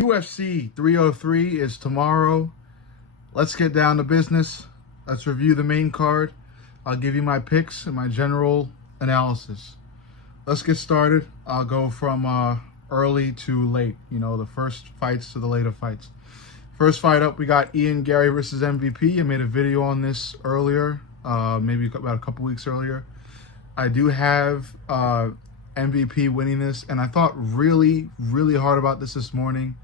UFC 303 is tomorrow. Let's get down to business. Let's review the main card. I'll give you my picks and my general analysis. Let's get started. I'll go from early to late. The first fights to the later fights. First fight up, we got Ian Garry versus MVP. I made a video on this earlier, maybe about a couple weeks earlier. I do have MVP winning this, and I thought really hard about this morning,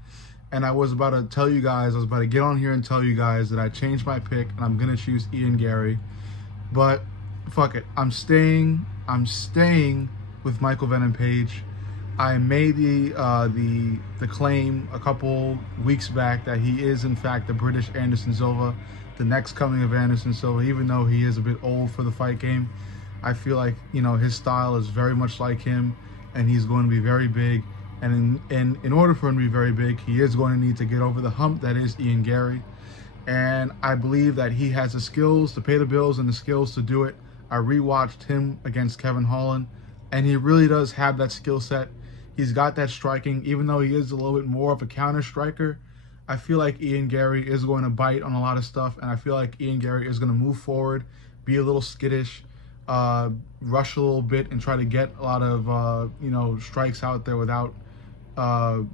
and I was about to tell you guys, I was about to get on here and tell you guys that I changed my pick and I'm gonna choose Ian Garry, but fuck it, I'm staying with Michael Venom Page. I made the claim a couple weeks back that he is in fact the British Anderson Silva, the next coming of Anderson Silva. Even though he is a bit old for the fight game, I feel like his style is very much like him, and he's going to be very big. And in order for him to be very big, he is going to need to get over the hump that is Ian Garry. And I believe that he has the skills to pay the bills and the skills to do it. I rewatched him against Kevin Holland, and he really does have that skill set. He's got that striking, even though he is a little bit more of a counter striker. I feel like Ian Garry is going to bite on a lot of stuff, and I feel like Ian Garry is going to move forward, be a little skittish, rush a little bit, and try to get a lot of strikes out there without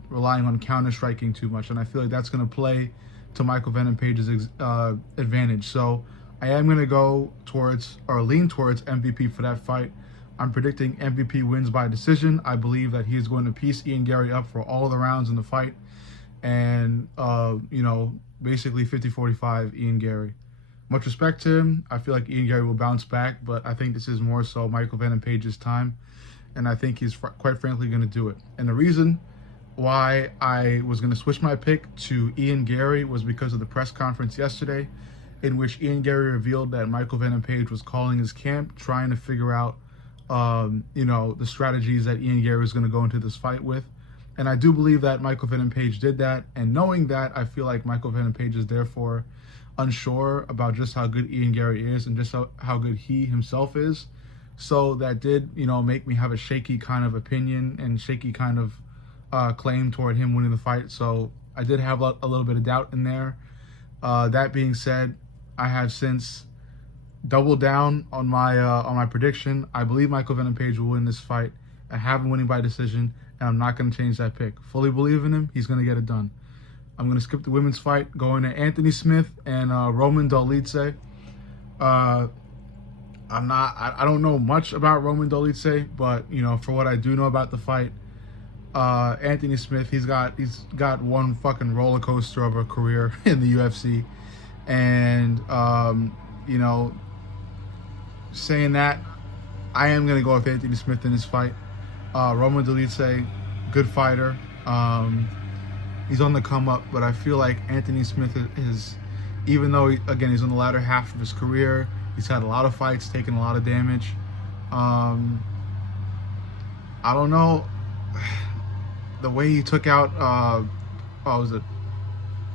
relying on counter striking too much. And I feel like that's going to play to Michael Venom Page's advantage. So I am going to go towards, or lean towards, MVP for that fight. I'm predicting MVP wins by decision. I believe that he's going to piece Ian Garry up for all of the rounds in the fight. And, basically 50-45 Ian Garry. Much respect to him. I feel like Ian Garry will bounce back, but I think this is more so Michael Venom Page's time. And I think he's quite frankly going to do it. And the reason why I was going to switch my pick to Ian Garry was because of the press conference yesterday, in which Ian Garry revealed that Michael Venom Page was calling his camp, trying to figure out the strategies that Ian Garry is going to go into this fight with. And I do believe that Michael Venom Page did that. And knowing that, I feel like Michael Venom Page is therefore unsure about just how good Ian Garry is and just how good he himself is. So that did, make me have a shaky kind of opinion and shaky kind of claim toward him winning the fight. So I did have a little bit of doubt in there. That being said, I have since double down on my prediction. I believe Michael Venom Page will win this fight. I have him winning by decision, and I'm not going to change that pick. Fully believe in him. He's going to get it done. I'm going to skip the women's fight, going to Anthony Smith and Roman Dolidze. I don't know much about Roman Dolidze, but for what I do know about the fight, Anthony Smith, he's got one fucking roller coaster of a career in the UFC, and saying that, I am going to go with Anthony Smith in this fight. Roman Dolidze, good fighter. He's on the come up, but I feel like Anthony Smith is, even though, again, he's on the latter half of his career, he's had a lot of fights, taken a lot of damage. I don't know, the way he took out, what was it,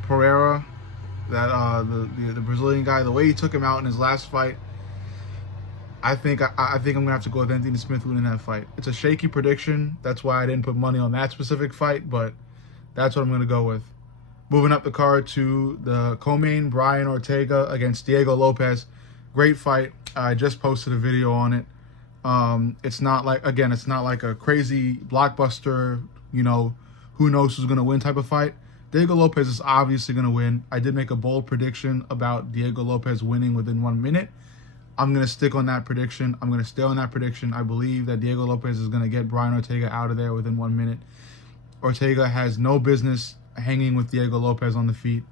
Pereira, that the Brazilian guy, the way he took him out in his last fight, I think I'm gonna have to go with Anthony Smith winning that fight. It's a shaky prediction. That's why I didn't put money on that specific fight, but that's what I'm gonna go with. Moving up the card to the co-main, Brian Ortega against Diego Lopez. Great fight. I just posted a video on it. It's not like a crazy blockbuster, who knows who's gonna win type of fight. Diego Lopez is obviously gonna win. I did make a bold prediction about Diego Lopez winning within 1 minute. I'm going to stick on that prediction. I'm going to stay on that prediction. I believe that Diego Lopez is going to get Brian Ortega out of there within 1 minute. Ortega has no business hanging with Diego Lopez on the feet.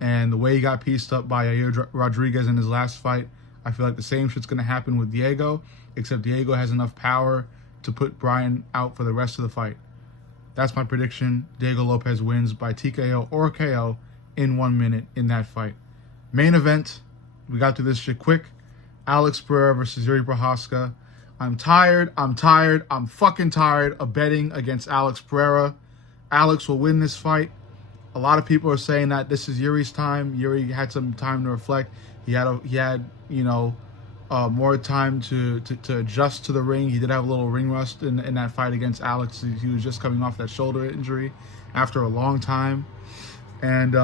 And the way he got pieced up by Yair Rodriguez in his last fight, I feel like the same shit's going to happen with Diego, except Diego has enough power to put Brian out for the rest of the fight. That's my prediction. Diego Lopez wins by TKO or KO in 1 minute in that fight. Main event. We got through this shit quick. Alex Pereira versus Yuri Prochazka. I'm fucking tired of betting against Alex Pereira. Alex will win this fight. A lot of people are saying that this is Yuri's time. Yuri had some time to reflect. He had more time to adjust to the ring. He did have a little ring rust in that fight against Alex. He was just coming off that shoulder injury. after a long time. And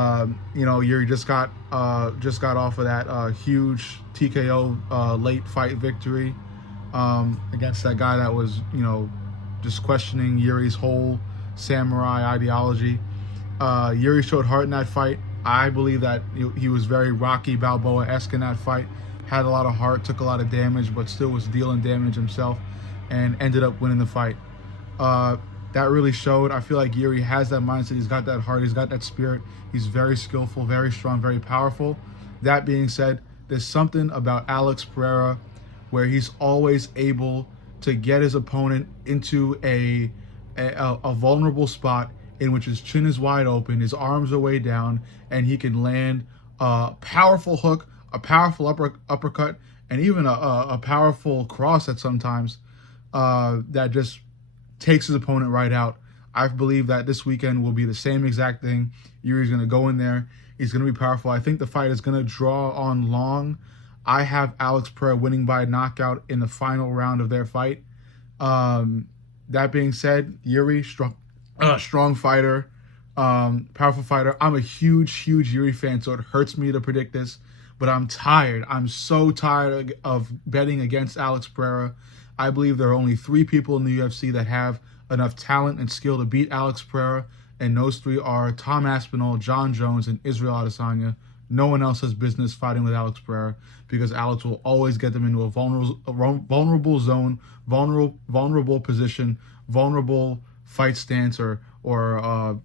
you know, Yuri just got off of that huge TKO late fight victory against that guy that was, you know, just questioning Yuri's whole samurai ideology. Yuri showed heart in that fight. I believe that he was very Rocky Balboa-esque in that fight. Had a lot of heart, took a lot of damage, but still was dealing damage himself, and ended up winning the fight. That really showed. I feel like Yuri has that mindset. He's got that heart. He's got that spirit. He's very skillful, very strong, very powerful. That being said, there's something about Alex Pereira where he's always able to get his opponent into a vulnerable spot in which his chin is wide open, his arms are way down, and he can land a powerful hook, a powerful uppercut, and even a powerful cross at sometimes that just takes his opponent right out. I believe that this weekend will be the same exact thing. Yuri's going to go in there. He's going to be powerful. I think the fight is going to draw on long. I have Alex Pereira winning by knockout in the final round of their fight. That being said, Yuri, strong fighter, powerful fighter. I'm a huge Yuri fan, so it hurts me to predict this, but I'm tired. I'm so tired of betting against Alex Pereira. I believe there are only 3 people in the UFC that have enough talent and skill to beat Alex Pereira, and those 3 are Tom Aspinall, John Jones, and Israel Adesanya. No one else has business fighting with Alex Pereira because Alex will always get them into a vulnerable zone, vulnerable position, vulnerable fight stance or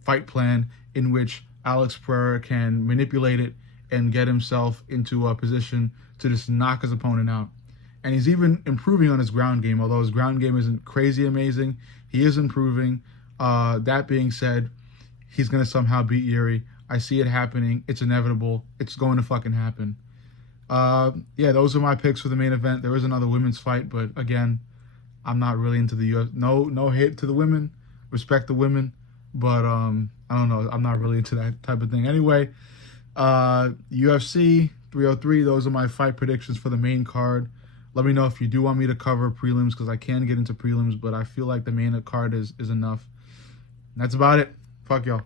fight plan in which Alex Pereira can manipulate it and get himself into a position to just knock his opponent out. And he's even improving on his ground game. Although his ground game isn't crazy amazing, he is improving. That being said, he's going to somehow beat Yuri. I see it happening. It's inevitable. It's going to fucking happen. Yeah, those are my picks for the main event. There is another women's fight, but again, I'm not really into the UFC. No hate to the women. Respect the women. But I don't know. I'm not really into that type of thing. Anyway, UFC 303, those are my fight predictions for the main card. Let me know if you do want me to cover prelims, because I can get into prelims, but I feel like the main card is enough. That's about it. Fuck y'all.